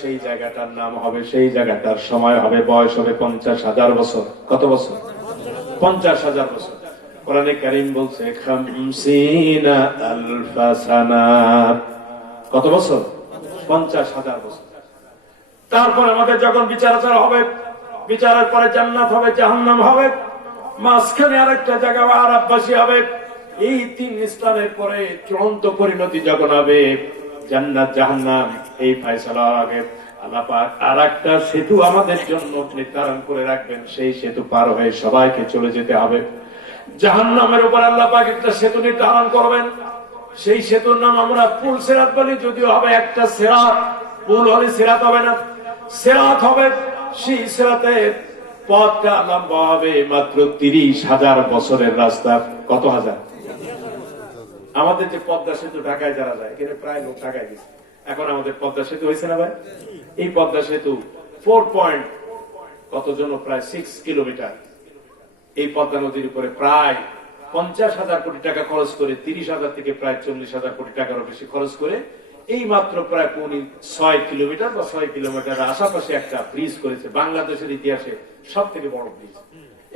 সেই জায়গাটার নাম হবে, সেই জায়গাটার সময় হবে, বয়স হবে 50,000 বছর। কত বছর? 50,000 বছর। কোরআনে কারীম বলছে 50,000 সানা। কত বছর? 50,000 বছর। তারপর আমাদের যখন বিচার আচার হবে, বিচারের পরে জান্নাত হবে, জাহান্নাম হবে, মাঝখানে আরেকটা জায়গা আরাববাসী হবে। এই তিন স্থানের পরে চূড়ান্ত পরিণতি যখন হবে জান্নাত জাহান্নাম, এই ফয়সালা আগে আল্লাহ পাক আরেকটা সেতু আমাদের জন্য নির্ধারণ করে রাখবেন। সেই সেতু পার হয়ে সবাইকে চলে যেতে হবে। জাহান্নামের উপর আল্লাহ পাক একটা সেতু নির্ধারণ করবেন। সেই সেতুর নাম আমরা পুল সিরাত বলি। যদিও হবে একটা সিরাত, পুল হলে সিরাত হবে না, সিরাত হবে। সেই সিরাতের পথটা লম্বা হবে মাত্র 30,000 বছরের রাস্তা। কত হাজার? আমাদের যে পদ্মা সেতু ঢাকায় যারা যায়, এখানে প্রায় লোক ঢাকায় গেছে। এখন আমাদের পদ্মা সেতু হয়েছে না ভাই? এই পদ্মা সেতু 4 পয়েন্ট কত জন, প্রায় 6 কিলোমিটার। এই পদ্মা নদীর উপরে প্রায় 50,000 কোটি টাকা খরচ করে, 30,000 থেকে প্রায় 40,000 কোটি টাকারও বেশি খরচ করে এই মাত্র প্রায় 6 কিলোমিটার বা 6 কিলোমিটার আশেপাশে একটা ব্রিজ করেছে। বাংলাদেশের ইতিহাসে সব থেকে বড় ব্রিজ।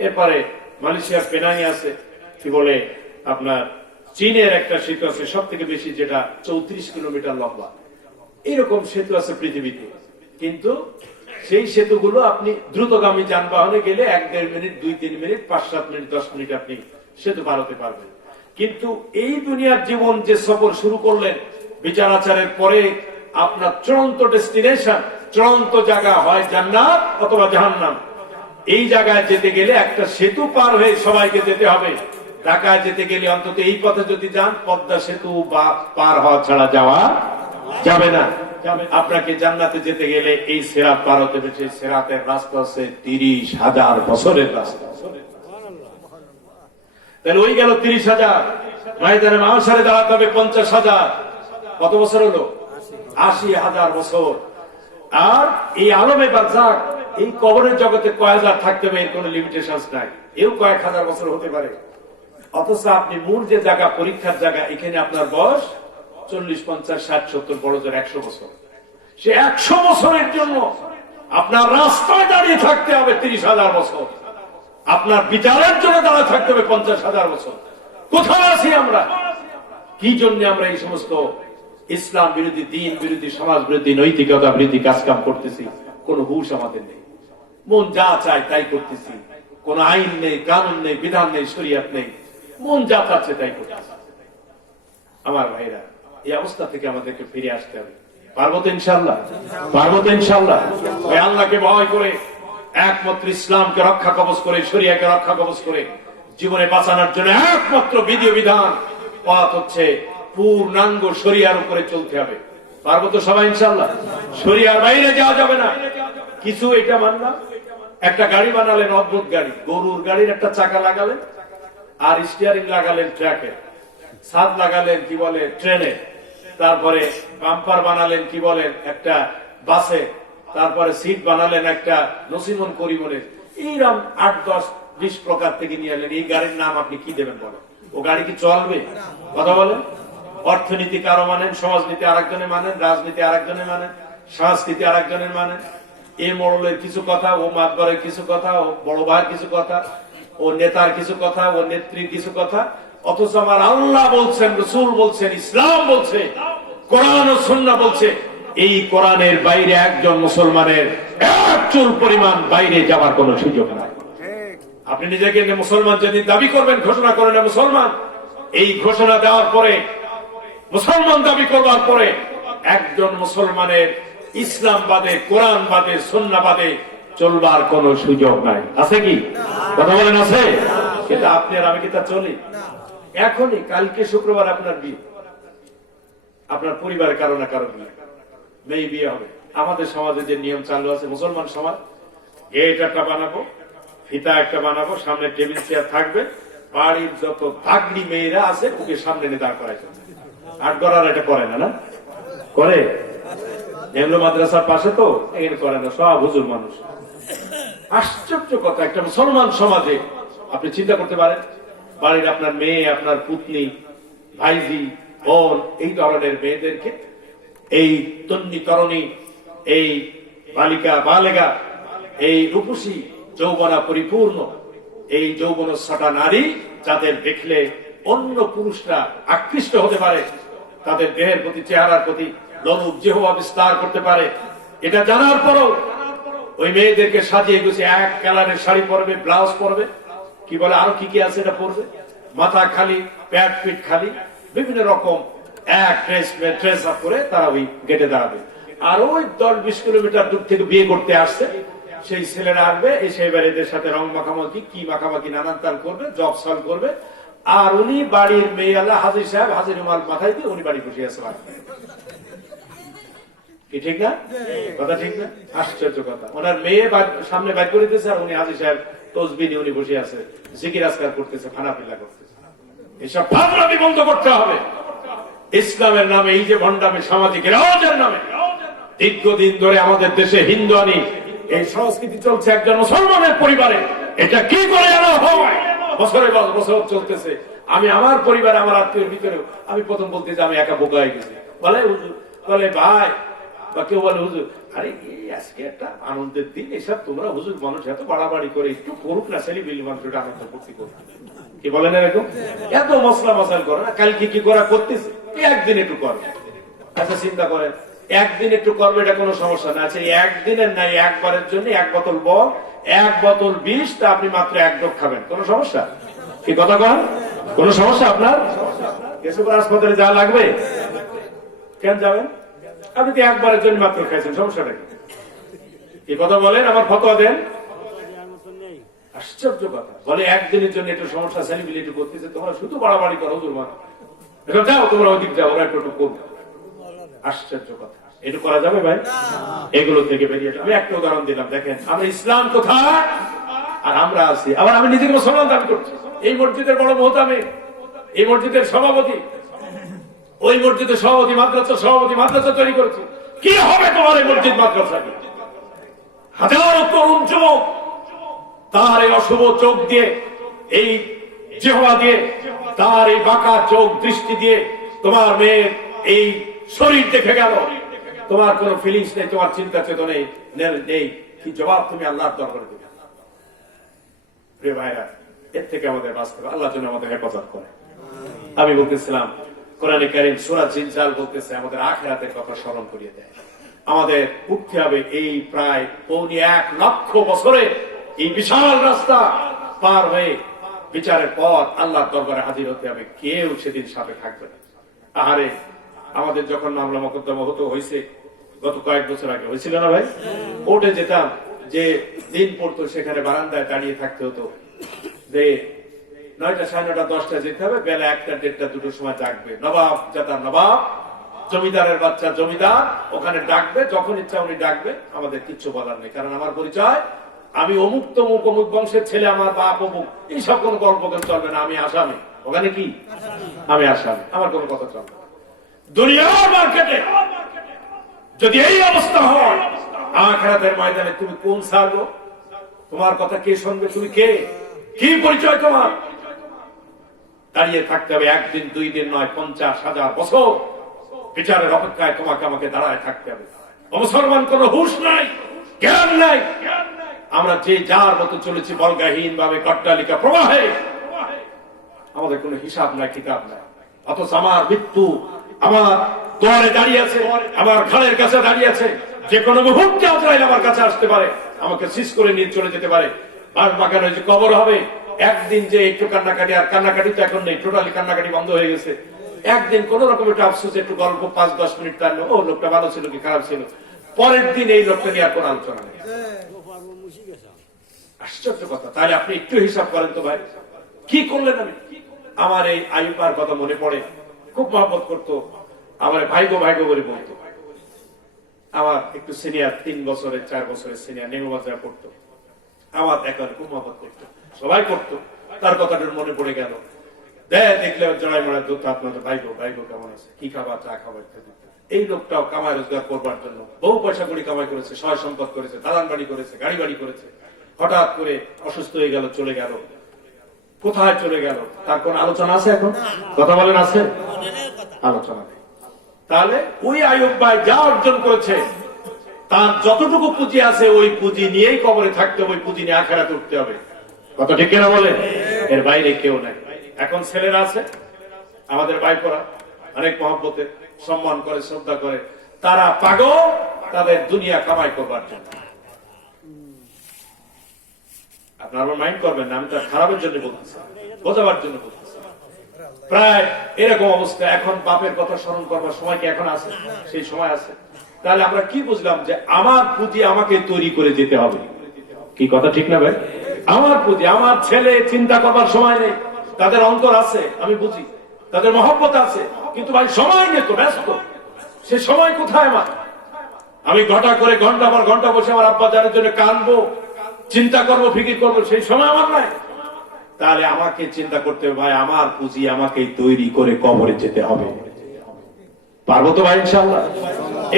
এরপরে মালয়েশিয়ার পেনাঙে আছে, কি বলে আপনার চীনের একটা সেতু আছে সব থেকে বেশি, যেটা 34 কিলোমিটার লম্বা। এরকম সেতু আছে পৃথিবীতে। কিন্তু সেই সেতুগুলো আপনি দ্রুতগামী যানবাহনে গেলে 1-1.5 মিনিট, 2-3 মিনিট, 5-7 মিনিট, 10 মিনিট আপনি সেতু পার হতে পারবেন। কিন্তু এই দুনিয়ার জীবন যে সফর শুরু করলেন, বিচার আচারের পরে আপনার চূড়ান্ত ডেস্টিনেশন, চূড়ান্ত জায়গা হয় জান্নাত অথবা জাহান্নাম। এই জায়গায় যেতে গেলে একটা সেতু পার হয়ে সবাইকে যেতে হবে। ঢাকায় যেতে গেলে অন্তত এই পথে যদি যান, পদ্মা সেতু বা পার হওয়া ছাড়া যাওয়া যাবে না। আপনাকে জান্নাতে যেতে গেলে এই সিরাত পার হতে হবে। সেই সিরাতের রাস্তা আছে 30,000 বছরের রাস্তা। তাহলে ওই গেল 30,000। ময়দানে মাহশরে দাঁড়াতে হবে 50,000। কত বছর হলো? 80,000 বছর। আর এই আলমে বারজাখ, এই কবরের জগতে কয় হাজার থাকতে হবে, এর কোন লিমিটেশন নাই। এও কয়েক হাজার বছর হতে পারে। অথচ আপনি মূল যে জায়গা, পরীক্ষার জায়গা, এখানে আপনার বয়স 40, 50, 60, 70, বড় জোর 100 বছর। সে 100 বছরের জন্য আপনার রাস্তায় দাঁড়িয়ে থাকতে হবে 30,000 বছর। আপনার বিচারের জন্য দাঁড়িয়ে থাকতে হবে 50,000 বছর। কোথায় আছি আমরা? কি জন্য আমরা এই সমস্ত ইসলাম বিরোধী, দিন বিরোধী, সমাজ বিরোধী, নৈতিকতা বিরোধী কাজকাম করতেছি? কোন হুঁশ আমাদের নেই। মন যা চায় তাই করতেছি। কোন আইন নেই, কানুন নেই, বিধান নেই, শরিয়ত নেই। মন যা চাচ্ছে তাই করতেছে। আমার ভাইরা, এই অবস্থা থেকে আমাদেরকে ফিরে আসতে হবে। পারবো তো ইনশাআল্লাহ? পারবো তো ইনশাআল্লাহ? ওই আল্লাহকে ভয় করে, একমাত্র ইসলামকে রক্ষা কবচ করে, শরিয়াকে রক্ষা কবচ করে জীবনে বাঁচানোর জন্য একমাত্র বিধি বিধান পথ হচ্ছে পূর্ণাঙ্গ শরিয়ার উপরে চলতে হবে। পারবো তো সবাই ইনশাআল্লাহ? শরিয়ার বাইরে যাওয়া যাবে না। কিছু এটা মানলাম, একটা গাড়ি বানালেন, অদ্ভুত গাড়ি, গরুর গাড়ির একটা চাকা লাগালেন, আর স্টিয়ারিং লাগালেন ট্রাকে, ছাদ লাগালেন কি বলে ট্রেনে, তারপরে বাম্পার বানালেন কি বলেন একটা বাসে, তারপরে সিট বানালেন একটা নসিমন করিমনের। এইরকম 8, 10, 20 প্রকার থেকে নিয়ে এলেন। এই গাড়ির নাম আপনি কি দেবেন বলেন? ও গাড়ি কি চলবে? কথা বলেন। অর্থনীতি কারো মানেন, সমাজনীতি আরেকজনে মানেন, রাজনীতি আরেকজনে মানেন, সংস্কৃতি আরেকজনের মানেন। এ মোড়লের কিছু কথা, ও মাতবরের কিছু কথা, ও বড় ভাইয়ের কিছু কথা, ও নেতার কিছু কথা, ও নেত্রীর কিছু কথা। অথচ আমার আল্লাহ বলছেন, রাসূল বলছেন, ইসলাম বলছে, কোরআন ও সুন্নাহ বলছে, এই কোরআনের বাইরে একজন মুসলমানের এক চুল পরিমাণ বাইরে যাওয়ার কোন সুযোগ নাই। আপনি নিজেকে মুসলমান যদি দাবি করবেন, ঘোষণা করেন মুসলমান, এই ঘোষণা দেওয়ার পরে, মুসলমান দাবি করবার পরে একজন মুসলমানের ইসলাম বাদে, কোরআন বাদে, সুন্নাহ বাদে চলবার কোন সুযোগ নাই। আছে কি? কথা বলেন, আছে? কিন্তু আপনি আর আমি কি তা চলি? এখনই কালকে শুক্রবার আপনার বিয়ে, আপনার পরিবারের কারো না কারো মেয়ে বিয়ে হবে। আমাদের সমাজে যে নিয়ম চালু আছে, মুসলমান সমাজ, গেট একটা বানাবো, ফিতা একটা বানাবো, সামনে টেবিল চেয়ার থাকবে, বাড়ির যত ভাগ্নি মেয়েরা আছে ওকে সামনে নিয়ে দাঁড় করাইছে। আট গড়ার এটা করে না? না করে? এগুলো মাদ্রাসার পাশে তো, এখানে করে না, সব হুজুর মানুষ। আশ্চর্য কথা, একটা মুসলমান সমাজে আপনি চিন্তা করতে পারেন, বাড়ির আপনার মেয়ে, আপনার পুতনি, ভাইজি, বোন, এই ধরনের মেয়েদেরকে, এই তন্নি তরণী এই বালিকা বালেগা, এই রূপসী যৌবনা পরিপূর্ণ এই যৌবনচ্ছটা নারী, যাদের দেখলে অন্য পুরুষরা আকৃষ্ট হতে পারে, তাদের দেহের প্রতি, চেহারার প্রতি লোলুপ জিহ্বা বিস্তার করতে পারে, এটা জানার পরও ওই মেয়েদেরকে সাজিয়ে গুছিয়ে এক কালারের শাড়ি পরবে, ব্লাউজ পরবে, কি বলে আরো কি কি আছে এটা পরবে, মাথা খালি, প্যাট পিট খালি, বিভিন্ন রকম এক ড্রেস আপ করে তারা ওই গেটে দাঁড়াবে। আর ওই 10-20 কিলোমিটার দূর থেকে বিয়ে করতে আসছে সেই ছেলেরা আসবে, এসে এবার এদের সাথে রং মাখামাখি, কি মাখামাখি নানান তাল করবে, জব সল করবে। আর উনি বাড়ির মেয়ে আল্লাহ হাজির সাহেব, হাজির রুমাল মাথায় দিয়ে উনি বাড়ি বসে আছে। কি ঠিক না কথা? ঠিক না? আশ্চর্য কথা। ওনার মেয়ে সামনে বাইর করে দিতেছে আর উনি হাজির সাহেব তসবিহ নিয়ে উনি বসে আছে, জিকির আজকার করতেছে, ফানাফিলা করতেছে। এসব ফাজলামি বন্ধ করতে হবে। ইসলামের নামে এই যে ভণ্ডামি, সামাজিক রাজের নামে দীর্ঘদিন ধরে আমাদের দেশে হিন্দু আনি এই সংস্কৃতি চলছে একজন মুসলমানের পরিবারে। এটা কি করে আনা হয়? বছরে বছর চলতেছে। আমি আমার পরিবারে, আমার আত্মীয়ের ভিতরে আমি প্রথম বলতে যে আমি একা বোকা হয়ে গেছি। বলে হুজুর, বলে ভাই, বা কেউ বলে হুজুর, আরে এই আজকে একটা আনন্দের দিন, এসব তোমরা হুজুর মানুষ এত বাড়াবাড়ি করে একটু করুক না, সেলিব্রিটি মানুষটা আনন্দ করতে করতে, কি বলেন এরকম? এত মশলা মশাল করে না, কালকে কি করা করতেছে, একদিন একটু করবে। আচ্ছা চিন্তা করেন, একদিন একটু করবে, এটা কোনো সমস্যা না। আচ্ছা একদিনের নাই, একবারের জন্য 1 বোতল বল, 1 বোতল বিষ, তা আপনি মাত্র 1 ডোজ খাবেন, কোনো সমস্যা? কি কথা বলেন? কোন সমস্যা আপনার? কিছু করে হাসপাতালে যাওয়া লাগবে? কেন যাবেন? আপনি তো একবারের জন্য মাত্র খাইছেন, সমস্যাটা কি? কি কথা বলেন? আমার ফতোয়া দেন। আশ্চর্য কথা। বলে একদিনের জন্য একটু সমস্যা, সেলিব্রিটি করতেছে, তোমরা শুধু বাড়াবাড়ি করো, হুজুর মানো, এখন যাও তোমরা ওদিক যাও, ওরা একটু করবে। আশ্চর্য কথা। এটা করা যাবে ভাই? এগুলো থেকে বেরিয়ে আমি একটা উদাহরণ দিলাম। দেখেন আমরা ইসলাম কোথায় আর আমরা আছি। আবার আমি নিজেকে মুসলমান দাবি করছি। এই মসজিদের বড় মহতামে, এই মসজিদের সভাপতি, ওই মসজিদের সভাপতি, মাদ্রাসা সভাপতি, মাদ্রাসা তৈরি করেছে। কি হবে তোমার এই মসজিদ মাদ্রাসা? হাজারো তরুণ যুবক তার এই অশুভ চোখ দিয়ে, এই জিহ্বা দিয়ে, তার এই বাঁকা চোখ দৃষ্টি দিয়ে তোমার মেয়ের এই শরীর দেখে গেল, তোমার কোন ফিলিংস নেই, তোমার চিন্তা চেতনা নেই, কি জবাব তুমি আল্লাহর দরবারে দেবে? প্রিয় ভাইরা, এর থেকে আমাদের বাঁচতে হবে। আল্লাহ যেন আমাদের হেফাজত করে। আমি বলতেছিলাম, কোরআনে কারীম সূরা জিনজাল বলতেছে আমাদের আখিরাতের কথা স্মরণ করিয়ে দেয়। আমাদের উঠতে হবে এই প্রায় 1.25 লক্ষ বছরে এই বিশাল রাস্তা পার হয়ে বিচারের পথ আল্লাহর দরবারে হাজির হতে হবে। কেউ সেদিন সাথে থাকবে না। আহারে, আমাদের যখন মামলা মোকদ্দমা হয়েছে গত কয়েক বছর আগে, হয়েছিল না ভাই? কোর্টে যেতাম, যে দিন পড়তো সেখানে বারান্দায় দাঁড়িয়ে থাকতে হতো, যে 9টা, 9:30, 10টা যেতে হবে, বেলা 1টা, 1:30, 2টোর সময় ডাকবে। নবাব যাতা নবাব, জমিদারের বাচ্চা জমিদার ওখানে ডাকবে, যখন ইচ্ছা উনি ডাকবে, আমাদের কিচ্ছু বলার নেই। কারণ আমার পরিচয়, আমি অমুক তমুক, অমুক বংশের ছেলে, আমার বাপ অমুক, এইসব কোন গল্প চলবে না। আমি আসামি। ওখানে কি? আমি আসামি, আমার কোন কথা চলবে না। দুনিয়ার মার্কেটে যদি এই অবস্থা হয়, আখিরাতের ময়দানে তুমি কোন ছাড়বো? তোমার কথা কে শুনবে? তুমি কে? কি পরিচয় তোমার? দাঁড়িয়ে থাকতে হবে 1 দিন 2 দিন নয়, 50,000 বছর বিচারের অপেক্ষায় তোমাকে আমাকে দাঁড়ায় থাকতে হবে। মুসলমান কোন হুঁশ নাই, জ্ঞান নাই। আমরা যে যার মতো চলেছি বলগাহীন ভাবে, কট্টালিকা প্রবাহে, আমাদের কোন হিসাব নাই, কিতাব নাই। অথচ আমার মৃত্যু আমার দুয়ারে দাঁড়িয়ে আছে, আমার ঘরের কাছে দাঁড়িয়ে আছে। যে কোনো মুহূর্তে আজরাইল আমার কাছে আসতে পারে, আমাকে সিজ করে নিয়ে চলে যেতে পারে। আর বাগানে যে কবর হবে, একদিন যে একটু কান্নাকাটি, আর কান্নাকাটি তো এখন নেই, টোটালি কান্নাকাটি বন্ধ হয়ে গেছে। একদিন কোন রকম একটু আফসোস, একটু গল্প 5-10 মিনিট টানলো, ও লোকটা ভালো ছিল কি খারাপ ছিল, পরের দিন এই লোকটা নিয়ে আর কোন আলোচনা নেই। আশ্চর্য কথা। তাহলে আপনি একটু হিসাব করেন তো ভাই, কি করলেন? আমি আমার এই আইয়ুবার কথা মনে পড়ে, খুব মহব্বত করতো, আমার ভাইগো ভাইগো বলে বলতো। আমার একটু সিনিয়র, 3 বছরের 4 বছরের সিনিয়র, নেমবাজারে পড়তো। আমার এখন খুব মহব্বত করতো, সবাই করতো। তার কথাটা মনে পড়ে গেল। দেখলে জড়াই মারা দুধ, আপনাদের ভাইগো ভাইগো কেমন আছে, কি খাবার, চা খাবার। এই লোকটাও কামাই রোজগার করবার জন্য বহু পয়সা করি কামাই করেছে, সয় সম্পদ করেছে, দালান বাড়ি করেছে, গাড়ি বাড়ি করেছে। হঠাৎ করে অসুস্থ হয়ে গেল, চলে গেল। কোথায় চলে গেল তার কোন আলোচনা আছে? এখন কথা বলেন, আছে? আলোচনা নেই। তাহলে ওই আইয়ুব ভাই যা অর্জন করেছে তার যতটুকু পুঁজি আছে ওই পুঁজি নিয়েই কবরে থাকতে হবে, ওই পুঁজি নিয়ে আখেরাতে উঠতে হবে। কথা ঠিক কিনা বলেন? এর বাইরে কেউ নাই। এখন ছেলেরা আছে আমাদের ভাইপোরা, অনেক মহব্বতে সম্মান করে, শ্রদ্ধা করে, তারা পাগল তাদের দুনিয়া কামাই করবার জন্য। আপনারা মাইন্ড করবেন না, আমি তার খারাপের জন্য বলতেছি, বোঝাবার জন্য বলতেছি। প্রায় এরকম অবস্থা। এখন বাপের কথা স্মরণ করবার সময় কি এখন আছে? সেই সময় আছে। তাহলে আমরা কি বুঝলাম? যে আমার পুঁজি আমাকে তৈরি করে যেতে হবে। কি কথা ঠিক না ভাই? আমার পুঁজি, আমার ছেলে চিন্তা করবার সময় নেই। তাদের অন্তর আছে, আমি বুঝি, তাদের মহব্বত আছে, কিন্তু ভাই সময় নেই তো, ব্যস্ত। সে সময় কোথায় আমার? আমি ঘটা করে ঘন্টা পর ঘন্টা বসে আমার আব্বা জানের জন্য কানবো, চিন্তা করবো, ফিকির করবো, সেই সময় আমার নাই। তাহলে আমাকে চিন্তা করতে হবে, ভাই আমার পুঁজি আমাকে তৈরি করে কবরে যেতে হবে। পারবো তো ভাই ইনশাআল্লাহ?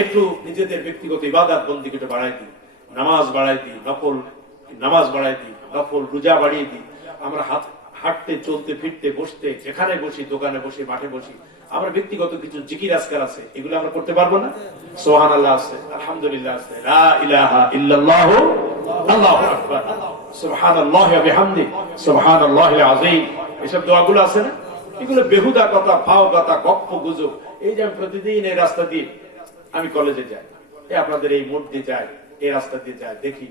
একটু নিজেদের ব্যক্তিগত ইবাদত বন্দিকে একটু বাড়াই দিই, নামাজ বাড়াই দিই, নফল নামাজ বাড়াই দিই, নফল রোজা বাড়িয়ে দিই। আমরা হাঁটতে, চলতে, ফিরতে, বসতে, যেখানে বসি, দোকানে বসি, মাঠে বসি, আমরা ব্যক্তিগত কিছু জিকির আজকার আছে, এগুলো আমরা করতে পারবো না? সুবহানাল্লাহ আছে, আলহামদুলিল্লাহ আছে, লা ইলাহা ইল্লাল্লাহ, আল্লাহু আকবার, সুবহানাল্লাহি ওয়া বিহামদিহি, সুবহানাল্লাহিল আযীম, এসব দোয়াগুলো আছে না? এগুলো বেহুদা কথা, ফাও কথা, গপ্প গুজব। এই যে আমি প্রতিদিন এই রাস্তা দিয়ে আমি কলেজে যাই, আপনাদের এই মোড় দিয়ে যাই, এই রাস্তা দিয়ে যাই, দেখি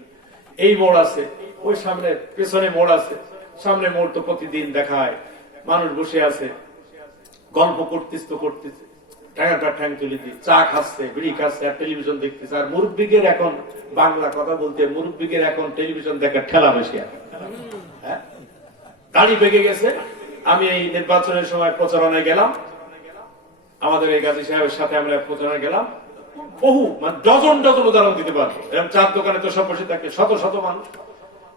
এই মোড় আছে, ওই সামনে পেছনে মোড় আছে, সামনে মোড় তো প্রতিদিন দেখায়, মানুষ বসে আছে, গল্প করতেছে, ঠ্যাংটা ঠ্যাং তুলে দিয়ে চা খাচ্ছে, বিড়ি খাচ্ছে, আর টেলিভিশন দেখতেছে। আর মুরব্বীদের এখন বাংলা কথা বলতে, মুরব্বীদের এখন টেলিভিশন দেখার ঠেলা বেশি। এখন দাড়ি পেকে গেছে। আমি এই নির্বাচনের সময় প্রচারণায় গেলাম, আমাদের এই গাজী সাহেবের সাথে আমরা প্রচারণায় গেলাম, বহু মানে ডজন ডজন উদাহরণ দিতে পারবো। এরকম চার দোকানে তো সব বসে থাকে, শত শত মানুষ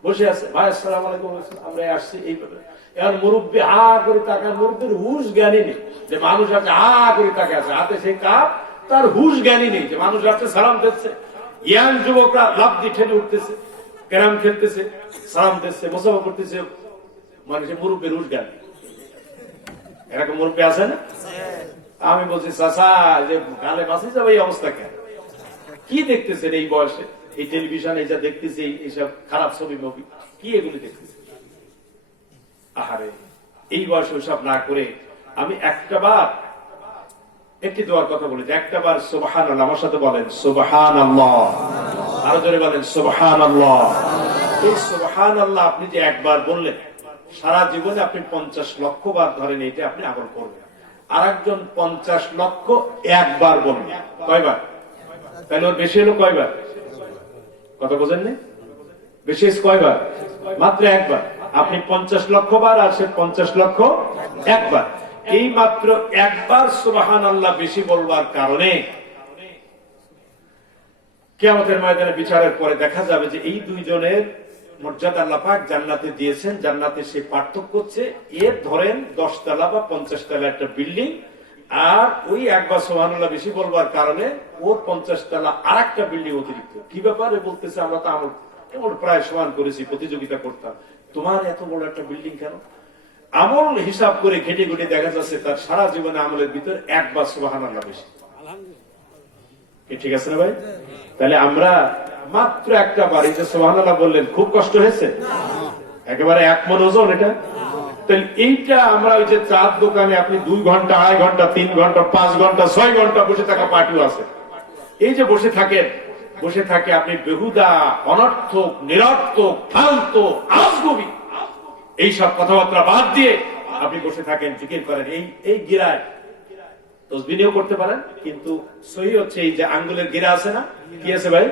বসে আছে। ভাই আসসালামু আলাইকুম, আমরা আসছি এইভাবে। এখন মুরব্বী হা করে তাকায়, মুরব্বীর হুশ জ্ঞানী নেই যে মানুষ আছে, হা করে তাকায় আছে, হাতে সেই কাপ, তার হুশ জ্ঞানী নেই যে মানুষ আসছে, সালাম দিচ্ছে। ইয়াং যুবকরা লাফ দিয়ে ঠেলে উঠতেছে, ক্যারাম খেলতেছে, সালাম দিচ্ছে, মোসাফা করতেছে, মানুষের মুরব্বীর হুশ জ্ঞানী। এরকম মুরব্বী আছে না? আমি বলছি চাচা, যে গালে বাঁচি যাবে এই অবস্থা কেন? কি দেখতেছেন এই বয়সে? এই টেলিভিশন এই যা দেখতেছি, এইসব খারাপ ছবি মুভি, কি এগুলি দেখতেছি? আহারে, এই বয়সে ওইসব না করে আমি একটি দোয়ার কথা বলেছি, একটা বার সুবহানাল্লাহ, আমার সাথে বলেন সুবহানাল্লাহ, আরো জোরে বলেন সুবহানাল্লাহ। এই সুবহানাল্লাহ আপনি যে একবার বললেন, সারা জীবনে আপনি 50 লক্ষ বার ধরেন এইটা আপনি আমল করবেন। আর একজন 50 লক্ষ একবার বলবেন, কয়বার? তাহলে ওর বেশি হলো কয়বার? কথা বোঝেননি? বেশি কয়বার? মাত্র একবার। আপনি 50 লক্ষ বার, আর সে 50 লক্ষ একবার। এই মাত্র একবার সুবহানাল্লাহ বেশি বলবার কারণে কিয়ামতের ময়দানে বিচারের পরে দেখা যাবে যে এই দুইজনের মর্যাদা আল্লাহ পাক জান্নাতে দিয়েছেন। জান্নাতে সে পার্থক্য হচ্ছে, এর ধরেন 10 তলা বা 50 তলা একটা বিল্ডিং, আর ওই একবার সুবহানাল্লাহ বেশি বলবার কারণে ওর 50 তলা আর একটা বিল্ডিং অতিরিক্ত। কি ব্যাপারে বলতেছে, আমরা তো আমল প্রায় সমান করেছি, প্রতিযোগিতা করতাম, তোমার এত বড় একটা বিল্ডিং কেন? আমল হিসাব করে ঘেটে ঘেটে দেখা যাচ্ছে তার সারা জীবনে আমলের ভিতর একবার সুবহানাল্লাহ বেশি। ঠিক আছে না ভাই? তাহলে আমরা মাত্র একটা বাড়িতে সুবহানাল্লাহ বললেন, খুব কষ্ট হয়েছে? একেবারে এক মন ওজন এটা। তাহলে এইটা আমরা ওই যে চার দোকানে আপনি 2 ঘন্টা, 2.5 ঘন্টা, 3 ঘন্টা, 5 ঘন্টা, 6 ঘন্টা বসে থাকা পার্টিও আছে। এই যে বসে থাকে আপনি বেহুদা, অনর্থক, নিরর্থক, ফালতু, আজগুবি এইসব কথাবার্তা বাদ দিয়ে আপনি বসে থাকেন, জিকির করেন। এই গিরায় তসবিহ করতে পারেন, কিন্তু সহি হচ্ছে এই যে আঙ্গুলের গিরা আছে না, কি আছে ভাই?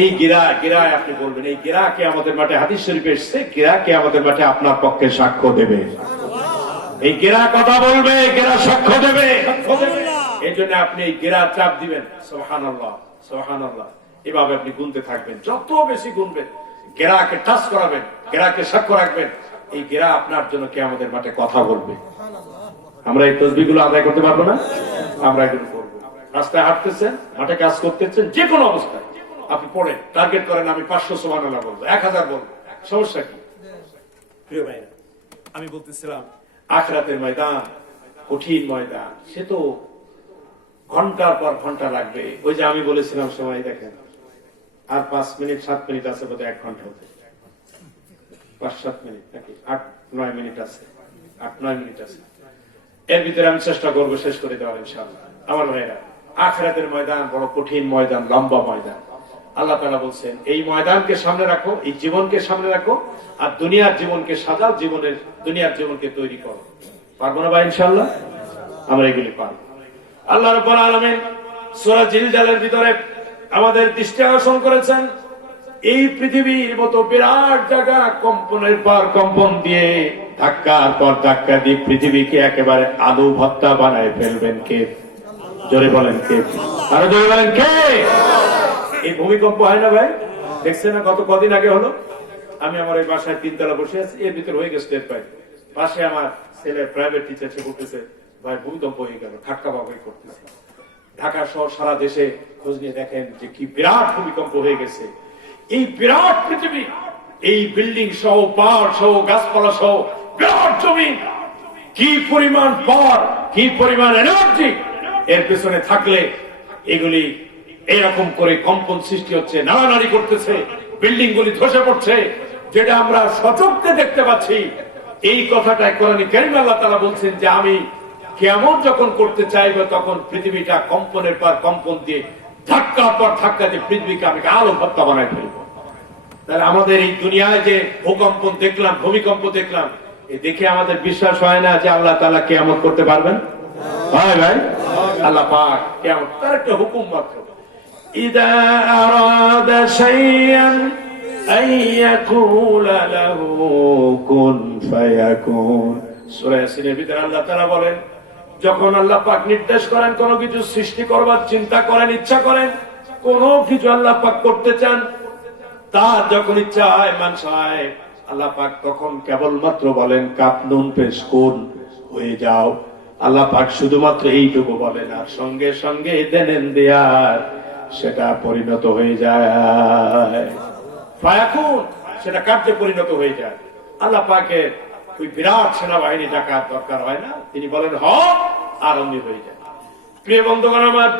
এই গিরায় আপনি বলবেন। এই গিরা কিয়ামতের মাঠে, হাদিস শরীফে এসেছে, গিরা কিয়ামতের মাঠে আপনার পক্ষে সাক্ষ্য দেবে। এই গিরা কথা বলবে, গিরা সাক্ষ্য দেবে। এই জন্য আপনি এই গিরা চাপ দিবেন, সুবহানাল্লাহ সুবহানাল্লাহ, এভাবে আপনি গুনতে থাকবেন। যত বেশি গুনবেন, গিরাকে টাচ করাবেন, গিরাকে সাক্ষ্য রাখবেন, এই গিরা আপনার জন্য কিয়ামতের মাঠে কথা বলবে। আমরা এই তসবিহগুলো আদায় করতে পারবো না? আমরা এগুলো করবো। রাস্তায় হাঁটতেছেন, মাঠে কাজ করতেছেন, যে কোনো অবস্থায় আপনি পড়েন, টার্গেট করেন আমি 500 সুবহানাল্লাহ বলবো, 1000 বলবো, সমস্যা কি? প্রিয় ভাইরা, আমি বলতেছিলাম আখিরাতের ময়দান কঠিন ময়দান, সে তো ঘন্টার পর ঘন্টা লাগবে। ওই যে আমি বলেছিলাম সময় দেখেন আর 5 মিনিট 7 মিনিট আছে, বোধহয় 1 ঘন্টা হতে 5-7 মিনিট নাকি 8-9 মিনিট আছে, 8-9 মিনিট আছে। এর ভিতরে আমি চেষ্টা করবো শেষ করে দেওয়ার ইনশাআল্লাহ। আমার ভাইরা, আখিরাতের ময়দান বড় কঠিন ময়দান, লম্বা ময়দান। আল্লাহ তাআলা বলছেন এই ময়দানকে সামনে রাখো, এই জীবনকে সামনে রাখো, আর দুনিয়ার জীবনকে সাজাও, দুনিয়ার জীবনকে তৈরি করো। পারবো না ভাই? ইনশাআল্লাহ আমরা এগুলি পারবো। আল্লাহ রাব্বুল আলামিন সূরা জিলজালের ভিতরে আমাদের দৃষ্টি আকর্ষণ করেছেন এই পৃথিবীর মতো বিরাট জায়গা কম্পনের পর কম্পন দিয়ে, ধাক্কার পর ধাক্কা দিয়ে পৃথিবীকে একেবারে আলু ভর্তা বানায় ফেলবেন কে? জোরে বলেন কে? আরো জোরে বলেন কে? এই ভূমিকম্প হয় না ভাই? দেখছেন না, গত কদিন আগে হলো। আমি আমার এই বাসায় 3 তলা বসে আছি, এর ভিতরে হয়ে গেছে টের পাই। পাশে আমার ছেলের প্রাইভেট টিচার সে বলতেছে, ভাই ভূমিকম্প হয়ে গেল, ধাক্কা বাবাই করতেছে। ঢাকা সহ সারা দেশে খোঁজ নিয়ে দেখেন যে কি বিরাট ভূমিকম্প হয়ে গেছে। এই বিরাট পৃথিবী, এই বিল্ডিং সহ, পাহাড় সহ, গাছপালা সহ বিরাট জমি, কি পরিমাণ পাওয়ার, কি পরিমাণ এনার্জি এর পেছনে থাকলে এগুলি এরকম করে কম্পন সৃষ্টি হচ্ছে, নাড়ানাড়ি করতেছে, বিল্ডিং গুলি ধসে পড়ছে, যেটা আমরা সচক্ষে দেখতে পাচ্ছি। এই কথাটা কোরআনে কারীমে আল্লাহ তাআলা বলছেন যে আমি কিয়ামত যখন করতে চাইবো তখন পৃথিবীটা কম্পনের পর কম্পন দিয়ে, ধাক্কার পর ধাক্কা দিয়ে পৃথিবীকে আমি আলো ভর্তা বানায় ফেলবো। তাহলে আমাদের এই দুনিয়ায় যে ভূকম্পন দেখলাম, ভূমিকম্প দেখলাম, এ দেখে আমাদের বিশ্বাস হয় না যে আল্লাহ তাআলা কিয়ামত করতে পারবেন? হয় ভাই? আল্লাহ পাক কিয়ামত তার একটা হুকুম মাত্র। ইযা আরাদা শাইআন আইয়াকুলা লাহু কুন ফায়াকুন। সূরা ইয়াসিনের ভিতরে আল্লাহ তাআলা বলেন, যখন আল্লাহ পাক নির্দেশ করেন কোন কিছু সৃষ্টি করবার চিন্তা করেন, ইচ্ছা করেন, কোন কিছু আল্লাহ পাক করতে চান, তার যখন ইচ্ছা হয়, মানসা হয়, আল্লাহ পাক তখন কেবলমাত্র বলেন কাপ নুন পেশ কুন, হয়ে যাও। আল্লাহ পাক শুধুমাত্র এইটুকু বলেন, আর সঙ্গে সঙ্গে দেনেন দেয়ার সেটা পরিণত হয়ে যায়, ফায়াকুন, সেটা কার্যে পরিণত হয়ে যায়। আল্লাহ পাকের ওই বিরাট সেনাবাহিনী ডাকার দরকার হয় না, তিনি বলেন হ, আর অমনি হয়ে যায়। প্রিয় বন্ধুগণ আমার,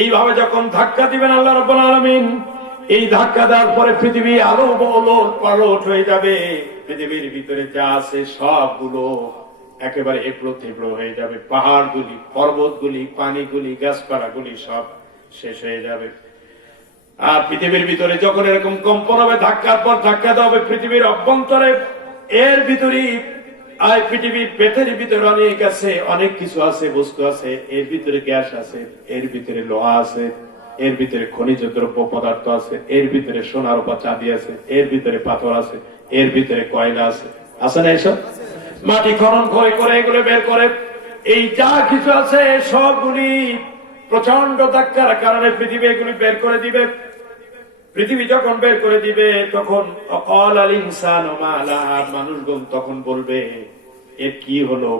এইভাবে যখন ধাক্কা দিবেন আল্লাহ রাব্বুল আলামিন, এই ধাক্কা দেওয়ার পরে পৃথিবী আলো ওলট পালট হয়ে যাবে। পৃথিবীর ভিতরে যা আছে সবগুলো একেবারে এবড়ো থেবড়ো হয়ে যাবে। পাহাড়গুলি, পর্বতগুলি, পানিগুলি, গাছপালাগুলি সব শেষ হয়ে যাবে। আর পৃথিবীর ভিতরে যখন এরকম কম্পন হবে, ধাক্কার পর ধাক্কা দেওয়া হবে পৃথিবীর অভ্যন্তরে, এর ভিতরে আর পৃথিবীর পেটের ভিতরে অনেক আছে, অনেক কিছু আছে, বস্তু আছে। এর ভিতরে গ্যাস আছে, এর ভিতরে লোহা আছে, এর ভিতরে খনিজ দ্রব্য পদার্থ আছে, এর ভিতরে সোনার উপর চাঁদি আছে, এর ভিতরে পাথর আছে, এর ভিতরে কয়লা আছে, আছে না? এসব মাটি খনন করে এগুলো বের করে, এই যা কিছু আছে সবগুলি প্রচন্ড ধাক্কার কারণে পৃথিবী এগুলি বের করে দিবে। পৃথিবী যখন বের করে দিবে তখন অকাল আল ইনসান মা লাহা, মানুষগণ তখন বলবে এর কি হলো,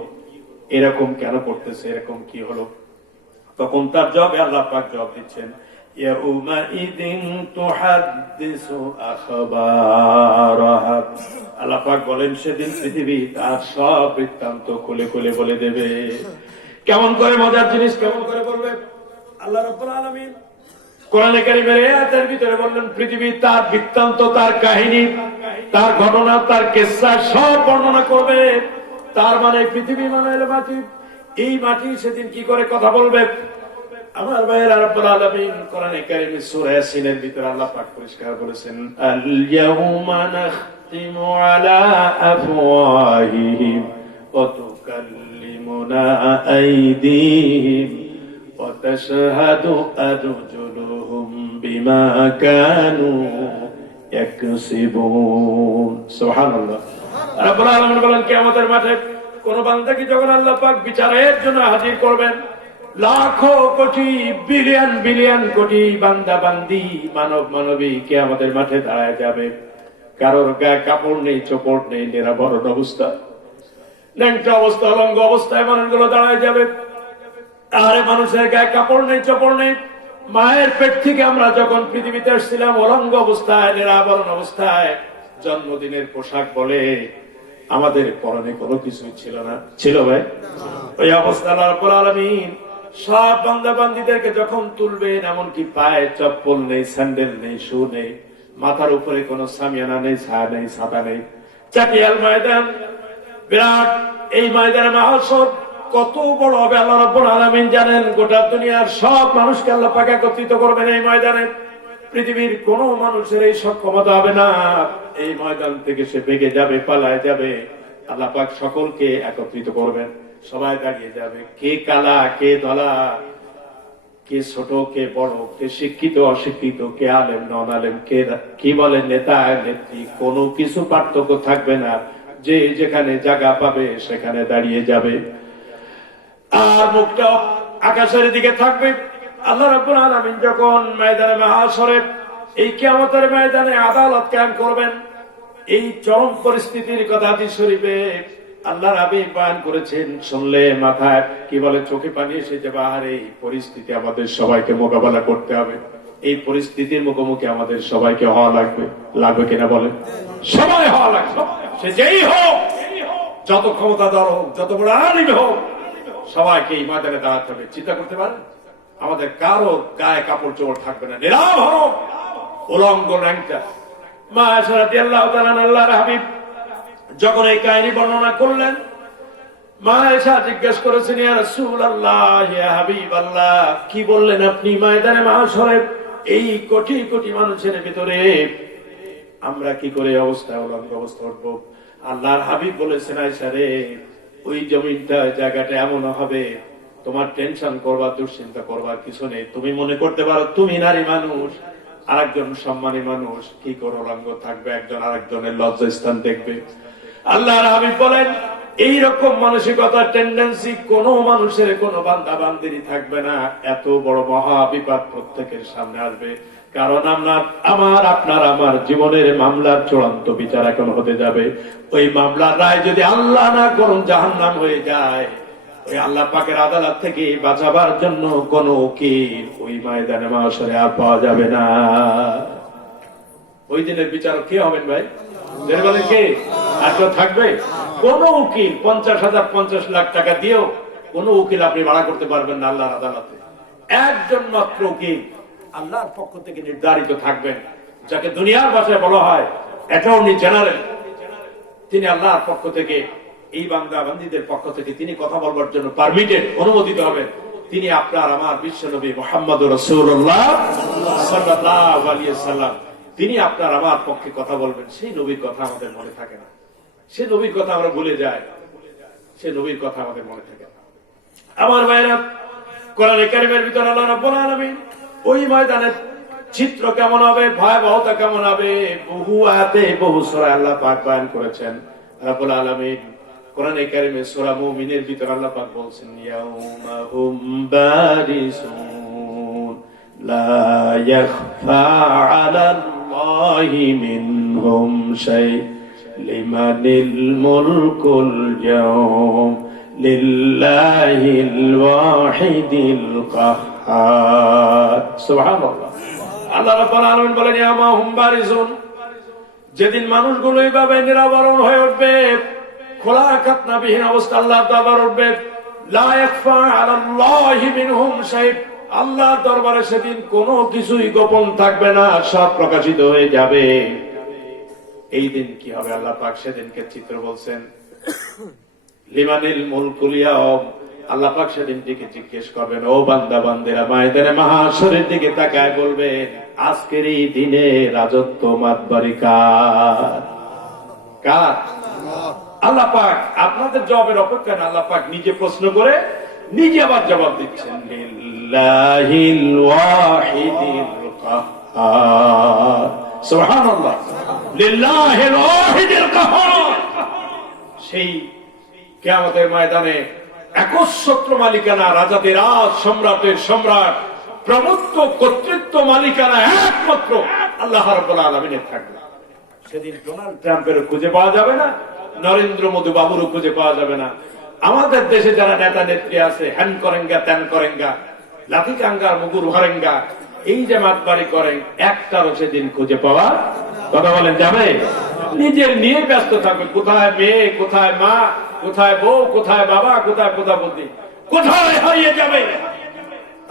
এরকম কেন করতেছে, এরকম কি হলো? তখন তার জবাবে আল্লাহ পাক জবাব দিচ্ছেন, ইয়াউমা ইদিন তুহাদ্দিসু আখবারাহা। আল্লাহ পাক বলেন সেদিন পৃথিবী তার সব বৃত্তান্ত খুলে খুলে বলে দেবে। কেমন করে মজার জিনিস কেমন করে বলবে? আল্লাহ রাব্বুল আলামিন কোরআনে কারীমের আয়াতের ভিতরে বললেন পৃথিবী তার বৃত্তান্ত, তার কাহিনী, তার ঘটনা, তার কিসসা সব বর্ণনা করবে। তার মানে পৃথিবী মানে হলো মাটি। এই মাটি সেদিন কি করে কথা বলবে? আমার ভাইয়েরা, রাব্বুল আলামিন কোরআনে কারীমে সূরা ইয়াসিনের ভিতরে আল্লাহ পাক পরিষ্কার বলেছেন, আল ইয়াউমা নাখতিমু আলা আফওয়াহিহিম ওয়া তুকাল্লিমুনা আইদিহিম ওয়া তাশহাদু আরজুলুহুম বিমা কানু ইয়াকসিবুন। সুবহানাল্লাহ। রাব্বুল আলামিন বলেন কিয়ামতের মাঠে কোন বান্দাকে যখন আল্লাহ পাক বিচারের জন্য হাজির করবেন, লাখো কোটি বিলিয়ন বিলিয়ন কোটি বান্দা বান্দি, মানব মানবী কিয়ামতের মাঠে দাঁড়ায় যাবে। কারোর গায়ে কাপড় নেই, চোপড় নেই, নিরাবরণ অবস্থা, ল্যাংটা অবস্থা, অলঙ্গ অবস্থায় মানুষগুলো দাঁড়ায় যাবে। আরে মানুষের গায়ে কাপড় নেই, চোপড় নেই। মায়ের পেট থেকে আমরা যখন পৃথিবীতে এসেছিলাম অলঙ্গ অবস্থায়, নিরাবরণ অবস্থায়, জন্মদিনের পোশাক বলে আমাদের পরনে কোনো কিছুই ছিল না, ছিল ভাই? ওই অবস্থা আল্লাহ রাব্বুল আলামিন সব বান্দা বান্দীদেরকে যখন তুলবেন, এমনকি পায়ে চপ্পল নেই, স্যান্ডেল নেই, শু নেই, মাথার উপরে কোনো সামিয়ানা নেই, ছায়া নেই, ছাতা নেই, চাটিয়াল ময়দান, বিরাট এই ময়দানে মাহশর কত বড় হবে আল্লাহ রাব্বুল আলামিন জানেন। গোটা দুনিয়ার সব মানুষকে আল্লাহ পাক একত্রিত করবেন এই ময়দানে। পৃথিবীর কোন মানুষের এই সক্ষমতা হবে না, এই ময়দান থেকে সে বেগে যাবে, পালায় যাবে। আল্লাহ পাক সকলকে একত্রিত করবেন, সবাই দাঁড়িয়ে যাবে। কে কালা, কে ধলা, কে ছোট, কে বড়, কে শিক্ষিত, অশিক্ষিত, কে আলেম, নন আলেম, কে কি বলে নেতা, নেত্রী, কোনো কিছু পার্থক্য থাকবে না। যে যেখানে জায়গা পাবে সেখানে দাঁড়িয়ে যাবে, আর মুখটা আকাশের দিকে থাকবে। আল্লাহ রাব্বুল আলামিন যখন ময়দানে মাহশরে এই কিয়ামতের ময়দানে আদালত কায়েম করবেন, এই চরম পরিস্থিতির কথা হাদিস শরীফে আল্লাহর হাবিব বয়ান করেছেন। শুনলে মাথায় কি বলে, চোখে পানি এসে যাবে। আর এই পরিস্থিতি আমাদের সবাইকে মোকাবেলা করতে হবে। এই পরিস্থিতির মুখোমুখি আমাদের সবাইকে হওয়া লাগবে, লাগবে কিনা বলেন? সবাই হওয়া লাগবে, সে যেই হোক, যত ক্ষমতাধর হোক, যত বড় আলিম হোক, সবাইকে এই ময়দানে দাঁড়াতে হবে। চিন্তা করতে পারেন, আমাদের কারো গায়ে কাপড় চোপড় থাকবে না, নিরাম হরফ, উলঙ্গ ল্যাংটা। মা আয়েশা রাদিয়াল্লাহু তাআলা আল্লাহর হাবিব যখন এই কাহিনী বর্ণনা করলেন, মা আয়েশা জিজ্ঞেস করেছেন, ইয়া রাসূলুল্লাহ, ইয়া হাবিবাল্লাহ, কি বললেন আপনি ময়দানে মাহশরে এই কোটি কোটি মানুষের ভিতরে আমরা কি করে অবস্থা, উলঙ্গ অবস্থা উঠবো? আল্লাহর হাবিব বলেছেন, আয়েশা রে, ওই জমিনটা, জায়গাটা এমন হবে, তোমার টেনশন করবার, দুশ্চিন্তা করবার কিছু নেই। তুমি মনে করতে পারো তুমি নারী মানুষ, আরেকজন সম্মানী মানুষ, কি করে উলঙ্গ থাকবে, একজন আরেকজনের লজ্জাস্থান দেখবে। আল্লাহর হাবিব বলেন, এইরকম মানসিকতা, টেন্ডেন্সি কোন মানুষের, কোন বান্দা বান্দিরই থাকবে না। এত বড় মহা বিপদ প্রত্যেকের সামনে আসবে, কারণ আমার জীবনের মামলার চূড়ান্ত বিচার এখন হতে যাবে। ওই মামলার রায় যদি আল্লাহ না করুন জাহান্নাম হয়ে যায়, ওই আল্লাহ পাকের আদালত থেকে বাঁচাবার জন্য কোন উকিল ওই ময়দানে মাহশরে আর পাওয়া যাবে না। ওই দিনের বিচারক কে হবেন ভাই? বলেন কে? আর কেউ থাকবে? কোন উকিল 50,000 50 লাখ টাকা দিয়েও কোন উকিল আপনি ভাড়া করতে পারবেন না আল্লাহর আদালতে। একজন মাত্র উকিল আল্লাহর পক্ষ থেকে নির্ধারিত থাকবেন, যাকে দুনিয়ার ভাষায় বলা হয় অ্যাটর্নি জেনারেল। তিনি আল্লাহর পক্ষ থেকে, এই বান্দা বান্দীদের পক্ষ থেকে তিনি কথা বলবার জন্য পারমিটেড, অনুমোদিত হবেন। তিনি আপনার আমার বিশ্বনবী মুহাম্মদুর রাসূলুল্লাহ সাল্লাল্লাহু আলাইহি ওয়াসাল্লাম, তিনি আপনার আমার পক্ষে কথা বলবেন। সেই নবীর কথা আমাদের মনে থাকে না, সে নবীর কথা আমরা ভুলে যাই, সে নবীর কথা আমাদের মনে থাকে না। আমার ভাইরা, কোরআনে কারীমের ভিতরে আল্লাহ রাব্বুল আলামিন ওই ময়দানের চিত্র কেমন হবে, ভয়াবহতা কেমন হবে, বহু আয়াতে, বহু সূরায় আল্লাহ পাক বয়ান করেছেন। রাব্বুল আলামিন কোরআনে কারীমে সূরা মুমিনের ভিতরে আল্লাহ পাক বলছেন, ইয়াউমা হুম বারিসুন লা ইয়াখফা আলাল্লাহি মিনহুম শাই লিমানিল মুলকুল ইয়াউম লিল্লাহিল ওয়াহিদিল কাহ্হার। সুবহানাল্লাহ। আল্লাহ রাব্বুল আলামিন বলেন, ইয়াউমা হুম বারিসুন, যেদিন মানুষগুলো এইভাবে নিরাবরণ হয়ে উঠবে, খোলা খাতনাবিহীন অবস্থা আল্লাহর দরবার উঠবে। লা ইয়াখফা আলাল্লাহি মিনহুম শাই, আল্লাহর দরবারে সেদিন কোনো কিছুই গোপন থাকবে না, সব প্রকাশিত হয়ে যাবে। এই দিন কি হবে আল্লাহ পাক সেদিনকে চিত্র বলছেন, লিমানিল মুলকুল ইয়াউম, আল্লাহ পাক সেদিনটিকে জিজ্ঞেস করবেন, ও বান্দা বান্দেরা, ময়দানে মাহশরের দিকে তাকায় বলবেন, আজকের এই দিনে রাজত্ব মাতবারি কার? কার? আল্লাহ পাক আপনাদের জবাবের অপেক্ষা না, আল্লাহ পাক নিজে প্রশ্ন করে নিজে আবার জবাব দিচ্ছেন, লিল্লাহিল ওয়াহিদিল কাহ্হার। সুবহানাল্লাহ, লিল্লাহিল ওয়াহিদিল কাহ্হার। সেই কিয়ামতের ময়দানে একচ্ছত্র মালিকানা, রাজাদের রাজ, সম্রাটের সম্রাট, প্রভুত্ব, কর্তৃত্ব, মালিকানা একমাত্র আল্লাহ রাব্বুল আলামিনের থাকবে। সেদিন ডোনাল্ড ট্রাম্পের খুঁজে পাওয়া যাবে না, নরেন্দ্র মোদী বাবুরও খুঁজে পাওয়া যাবে না। আমাদের দেশে যারা নেতা নেত্রী আছে, হ্যান করেঙ্গা ত্যান করেঙ্গা, লাঠি কাঙ্গার মুগুর হরেঙ্গা, এই যে মাতবাড়ি করেন, একটারও সেদিন খুঁজে পাওয়া, কথা বলেন, যাবে? নিজের নিয়ে ব্যস্ত থাকবে। কোথায় মেয়ে, কোথায় মা, কোথায় বউ, কোথায় বাবা, কোথায় প্রজাপতি, কোথায় হারিয়ে যাবে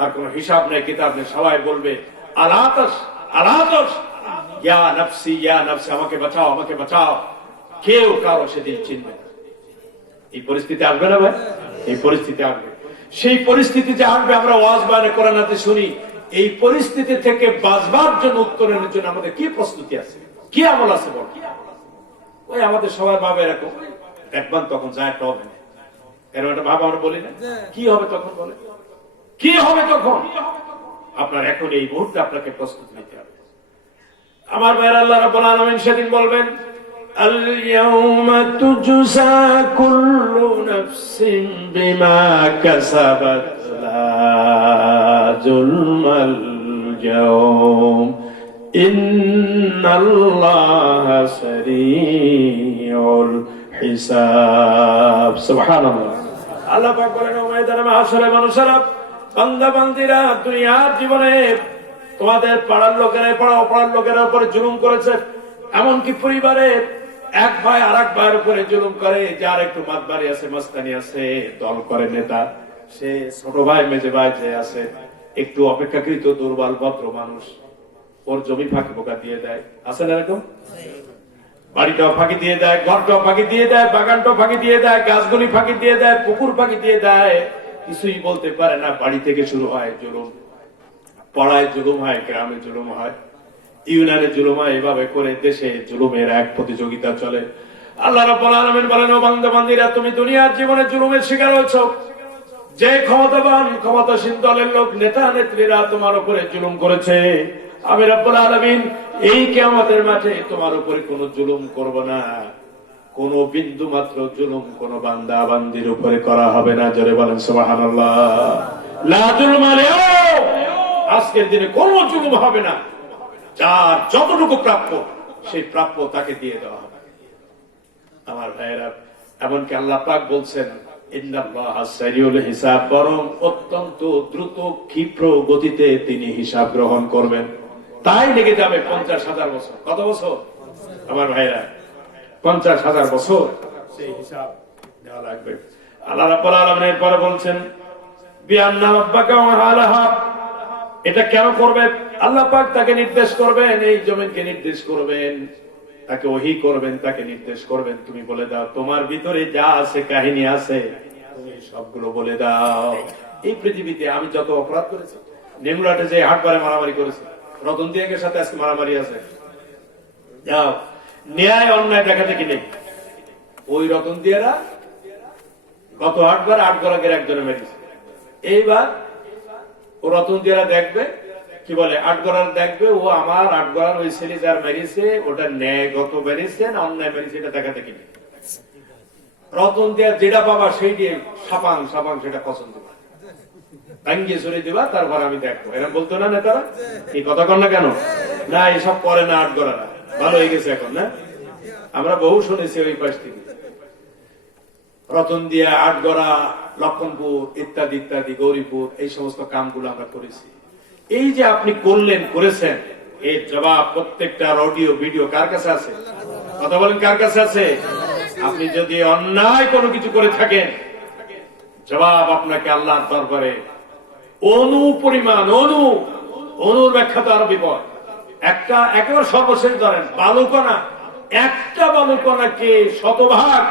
আর কোন হিসাব নেই, কিতাব নেই। সবাই বলবে আলাতাস আলাতাস, ইয়া নফসি ইয়া নফসি, আমাকে বাঁচাও আমাকে বাঁচাও। কেউ কারো সেদিন চিনবে না। এই পরিস্থিতি আসবে না ভাই? এই পরিস্থিতি আসবে। সেই পরিস্থিতি যে আসবে, আমরা ওয়াজ বয়ানে কোরআন হাদিস শুনি, এই পরিস্থিতি থেকে বাঁচবার জন্য, উত্তরণের জন্য আমাদের কি প্রস্তুতি আছে, কি আমল আছে বল? ওই আমাদের সবার ভাবে এরকম, দেখবেন তখন যায় একটা হবে, এরকম একটা ভাব আমরা বলি না, কি হবে তখন? বলে কি হবে তখন? আপনার এখন এই মুহূর্তে আপনাকে প্রস্তুতি নিতে হবে। আমার ভাইয়ের, আল্লাহ রাব্বুল আলামিন সেদিন বলবেন, আল-ইয়াউমা তুজজা কুল্লু নাফসিন বিমা কাসাবাত লা যুলমাল ইয়াউম ইন্নাল্লাহা সারিউল হিসাব। সুবহানাল্লাহ। আল্লাহ পাক বলেন, ও ময়দানে মাহশরে মানুষেরা, বান্দা বান্দিরা, দুনিয়ার জীবনে তোমাদের পাড়ার লোকেরা, পাড়ার লোকেরা উপরে জুলুম করেছে। এমনকি পরিবারে এক ভাই আর এক ভাইয়ের উপরে জুলুম করে, যার একটু মাতবাড়ি আছে, মাস্তানি আছে, দল করে নেতা, সে ছোট ভাই মেজে ভাই যে আছে, একটু অপেক্ষাকৃত দুর্বল ভদ্র মানুষ, ওর জমি ফাঁকি পোকা দিয়ে দেয়। আছে না এরকম? বাড়িটাও ফাঁকি দিয়ে দেয়, ঘরটাও ফাঁকি দিয়ে দেয়, বাগানটাও ফাঁকি দিয়ে দেয়, গাছগুলি ফাঁকি দিয়ে দেয়, পুকুর ফাঁকি দিয়ে দেয়, কিছুই বলতে পারে না। বাড়ি থেকে শুরু হয় জুলুম, পাড়ায় জুলুম হয়, গ্রামে জুলুম হয়, ইউনিয়নে জুলুম হয়, এভাবে করে দেশে জুলুমের এক প্রতিযোগিতা চলে। আল্লাহ রাব্বুল আলামিন বলেন, ও বান্দা বান্দীরা, তুমি দুনিয়ার জীবনে জুলুমের শিকার হয়েছো। যে ক্ষমতাবান, ক্ষমতাসীন দলের লোক, নেতা নেত্রীরা তোমার উপরে জুলুম করেছে, আমি রব্বুল আলামিন এই কিয়ামতের মাঠে তোমার উপরে কোনো জুলুম করব না। কোন বিন্দু মাত্র জুলুম কোন বান্দা বান্দির উপরে করা হবে না। জোরে বলেন সুবহানাল্লাহ। লা যুলমা আল-ইয়াওম, আজকের দিনে কোনো জুলুম হবে না। যার যতটুকু প্রাপ্য, সেই প্রাপ্য তাকে দিয়ে দেওয়া হবে। আমার ভাইয়েরা, এমনকি আল্লাহ পাক বলছেন, ইন্নাল্লাহা সারিউল হিসাব, বরং অত্যন্ত দ্রুত ক্ষিপ্র গতিতে তিনি হিসাব গ্রহণ করবেন। তাই লেগে যাবে 50,000 বছর। কত বছর আমার ভাইরা? 50,000 বছর সেই হিসাব দেওয়া লাগবে। আল্লাহ রাব্বুল আলামিন এরপরে বলছেন, বিআন্না রাব্বাকা ওয়া আলাহা, এটা কেন করবে? আল্লাহ পাক তাকে নির্দেশ করবেন, এই জমিনকে নির্দেশ করবেন, তাকে ওহী করবেন, তাকে নির্দেশ করবেন, তুমি বলে দাও তোমার ভিতরে যা আছে, কাহিনী আছে, তুমি সবগুলো বলে দাও। এই পৃথিবীতে আমি যত অপরাধ করেছি, নেমুলাটে যে হাটবারে মারামারি করেছি, রতন দিয়াকের সাথে আজকে মারামারি আছে, যাও ন্যায় অন্যায় দেখাতে কি নেই। ওই রতন দিয়ারা গত হাটবার 8 গলাকের একজনে মেরেছে। এইবার ও রতন দিয়ারা দেখবে, কি বলে, 8 গলার দেখবে, ও আমার 8 গলার ওই ছেলে যার মেরেছে, ওটা ন্যায়গত মেরেছে না অন্যায় মেরেছে, এটা দেখাতে কি নেই। রতন দিয়া যেটা পাবা সেই দিয়ে সাপাং সাপাং সেটা পছন্দ করে ভাঙ্গিয়ে চলে দিবা, তারপর আমি দেখবো। এরা বলতো না নেতারা, এই কথা কর না কেন? না, এসব করে না 8 গলারা, ভালো হয়ে গেছে এখন না। আমরা বহু শুনেছি ওই পাশ থেকে, রতন দিয়া, 8 গড়া, লক্ষণপুর ইত্যাদি ইত্যাদি, গৌরীপুর, এই সমস্ত কামগুলো আমরা করেছি। এই যে আপনি করলেন, করেছেন, এর জবাব প্রত্যেকটা অডিও ভিডিও কার কাছে আছে? কথা বলেন, কার কাছে আছে? আপনি যদি অন্যায় কোনো কিছু করে থাকেন, জবাব আপনাকে আল্লাহর দরবারে অনুপরিমাণ, অনুর ব্যাখ্যা তো আরো বিপদ। একটা একেবারে সর্বশেষ ধরেন, বালুকণা, একটা বালুকণাকে 100 ভাগ,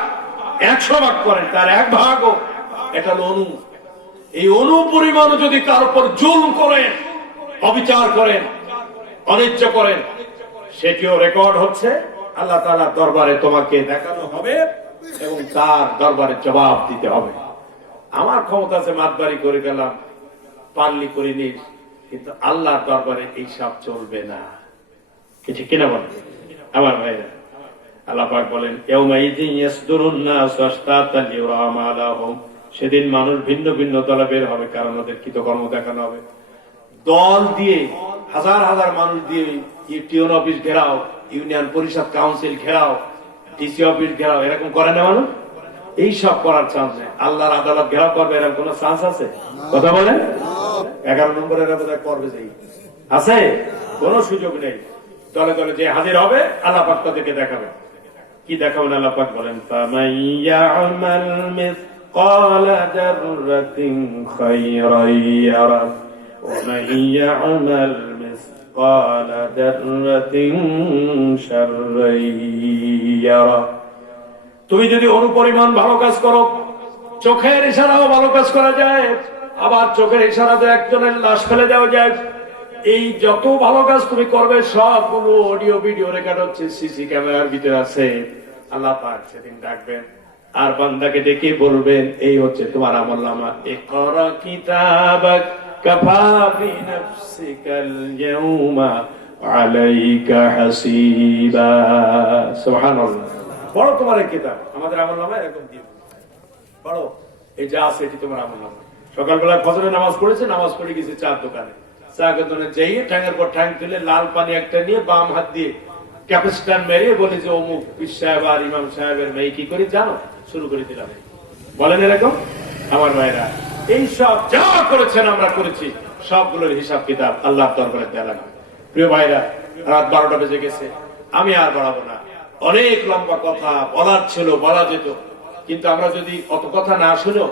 100 ভাগ করেন, তার 1 ভাগও এটা হলো অনু। এই অনু পরিমাণ যদি তার উপর জুলম করেন, অবিচার করেন, অনিচ্ছা করেন, সেটিও রেকর্ড হচ্ছে, আল্লাহ তাআলার দরবারে তোমাকে দেখানো হবে এবং তার দরবারে জবাব দিতে হবে। আমার ক্ষমতা আছে, মাতবাড়ি করে গেলাম, পারলি করে নিস, কিন্তু আল্লাহর দরবারে এই সব চলবে না। কিছু কিনা বলে আমার ভাইরা, আল্লাহ পাক বলেন, ইয়াউমাইযিন ইয়াসদুরুন নাসু আশতাতান লিউরা মা লাহুম, সেদিন মানুষ ভিন্ন ভিন্ন দলে বের হবে, কারণ ওদের কৃতকর্ম দেখানো হবে। দল দিয়ে, হাজার হাজার মানুষ দিয়ে টিউন অফিস ঘেরাও, ইউনিয়ন পরিষদ কাউন্সিল ঘেরাও, ডিসি অফিস ঘেরাও, এরকম করে না মানুষ? এই সব করার চান্স নেই। আল্লাহর আদালত ঘেরাও করবে, এরকম কোন চান্স আছে? কথা বলেন, 11 নম্বরের করবে, যে আছে, কোন সুযোগ নেই। দলে দলে যে হাজির হবে, আল্লাহ পাক তাদেরকে দেখাবে। কি দেখাবেন? আল্লাহ পাক বলেন, ফামান ইয়া'মাল মিসকালা যাররাতিন খায়রান ইয়ারা, ومن يعمل مثقال ذرة شرا يره। তুমি যদি অনুপরিমাণ ভালো কাজ করো, চোখের ইশারাও ভালো কাজ করা যায়, আবার চোখের ইশারাতে একজনের লাশ ফেলে দেওয়া যায়। এই যত ভালো কাজ তুমি করবে সবগুলো অডিও ভিডিও রেকর্ড হচ্ছে, সিসি ক্যামেরার ভিতরে আছে। আল্লাহ পাক সেদিন ডাকবেন আর বান্দাকে ডেকে বলবেন, এই হচ্ছে তোমার আমলনামা, ইকরা কিতাবাক কাফা বিনাফসিকাল ইয়াউমা আলাইকা হাসিবা। সুবহানাল্লাহ। বড় তোমার এই কিতাব, আমাদের আমলনামা এরকম দিয়ে বড়, এই যা আছে এটি তোমার আমলনামা। সকালবেলা ফজরের নামাজ পড়েছে, নামাজ পড়ে গেছে চার দোকানে, চা দোকানে যাইয়ে ঠ্যাঙের পর ঠ্যাং তুলে লাল পানি একটা নিয়ে বাম হাত দিয়ে ক্যাপাসিটার মেরিয়ে বলে যে অমুক পীর সাহেব আর ইমাম সাহেবের মেয়ে কি করে জানো, শুরু করে দিলাম। বলেন এরকম আমার ভাইরা, এই সব যা করেছেন আমরা করেছি, সবগুলোর হিসাব কিতাব আল্লাহর দরবারে দেয়া লাগবে। প্রিয় ভাইরা, রাত 12টা বেজে গেছে, আমি আর বাড়াবো না। অনেক লম্বা কথা বলার ছিল, বলা যেত, কিন্তু আমরা যদি অত কথা না শুনো,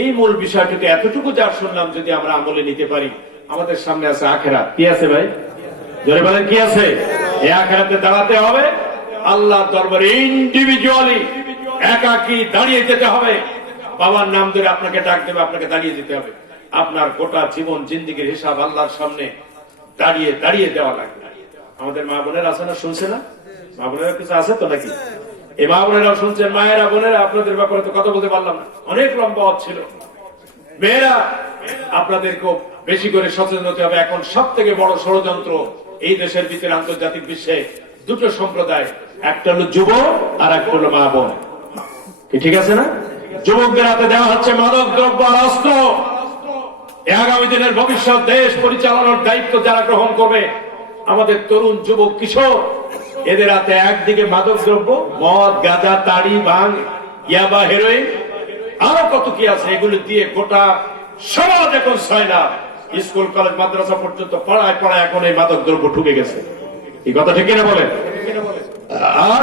এই মূল বিষয়টিতে এতটুকু যা শুনলাম যদি আমরা আমলে নিতে পারি, আমাদের সামনে আছে আখেরাত। কি আছে ভাই? জোরে বলেন কি আছে? এই আখেরাতে দাঁড়াতে হবে, আল্লাহর দরবারে ইন্ডিভিজুয়ালি একাকী দাঁড়িয়ে যেতে হবে। বাবার নাম ধরে আপনাকে ডাক দেবে, আপনাকে দাঁড়িয়ে যেতে হবে। আপনার গোটা জীবন জিন্দেগির হিসাব আল্লাহর সামনে দাঁড়িয়ে দাঁড়িয়ে দেওয়া লাগবে। আমাদের মা বোনেরা আছে না, শুনছে না? মা বোনেরা কিছু আছে তো নাকি? এই মা বোনেরাও শুনছেন। মায়েরা বোনেরা, আপনাদের ব্যাপারে তো কথা বলতে পারলাম না, অনেক লম্বা ছিল। মেয়েরা, আপনাদেরকেও বেশি করে সচেতন হতে হবে। এখন সব থেকে বড় ষড়যন্ত্র এই দেশের ভিতরে, আন্তর্জাতিক বিশ্বে দুটো সম্প্রদায়, একটা হলো যুবক আর একটা হলো মা বোন। ঠিক আছে না? যুবকদের হাতে দেওয়া হচ্ছে মাদক দ্রব্য আর অস্ত্র। আগামী দিনের ভবিষ্যৎ দেশ পরিচালনার দায়িত্ব যারা গ্রহণ করবে, আমাদের তরুণ যুবক কিশোর, এদের হাতে একদিকে মাদক দ্রব্য, মদ, গাঁজা, তাড়ি, ভাঙ, ইয়াবা, হেরোইন, আরো কত কি আছে, এগুলো দিয়ে গোটা সমাজ এখন ছয়লা, স্কুল কলেজ মাদ্রাসা পর্যন্ত পড়ায় পড়ায় এখন এই মাদক দ্রব্য ঢুকে গেছে। এই কথা ঠিক কিনা বলেন? আর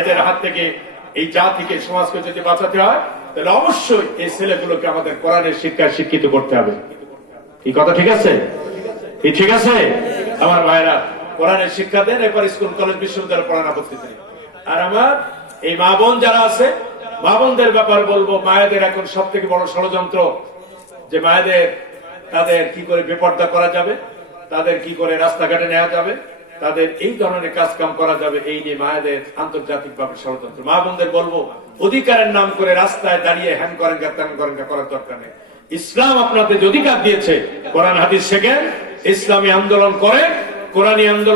এদের হাত থেকে এই জাতিকে, সমাজকে যদি বাঁচাতে হয়, তাহলে অবশ্যই এই ছেলেগুলোকে আমাদের কোরআনের শিক্ষায় শিক্ষিত করতে হবে। এই কথা ঠিক আছে? এই ঠিক আছে আমার ভাইরা, কোরআনের শিক্ষা দেন, এরপর স্কুল কলেজ বিশ্ববিদ্যালয় পড়ানো করতেছে। আর আমার এই মা বোন যারা আছে, মা বোনদের ব্যাপার বলবো, মায়েদের এখন সব থেকে বড় ষড়যন্ত্র যে মায়েদের, তাদের কি করে বেপর্দা করা যাবে, তাদের কি করে রাস্তাঘাটে নেওয়া যাবে, তাদের এই ধরনের কাজ কাম করা যাবে, এই নিয়ে মায়েদের আন্তর্জাতিক ভাবে ষড়যন্ত্র। মা বোনদের বলবো, অধিকারের নাম করে রাস্তায় দাঁড়িয়ে হ্যান করেন ত্যান করেন করার দরকার নেই। ইসলাম আপনাদের অধিকার দিয়েছে, কোরআন হাদিস শেখেন, ইসলামী আন্দোলন করেন, কোরআনী আন্দোলন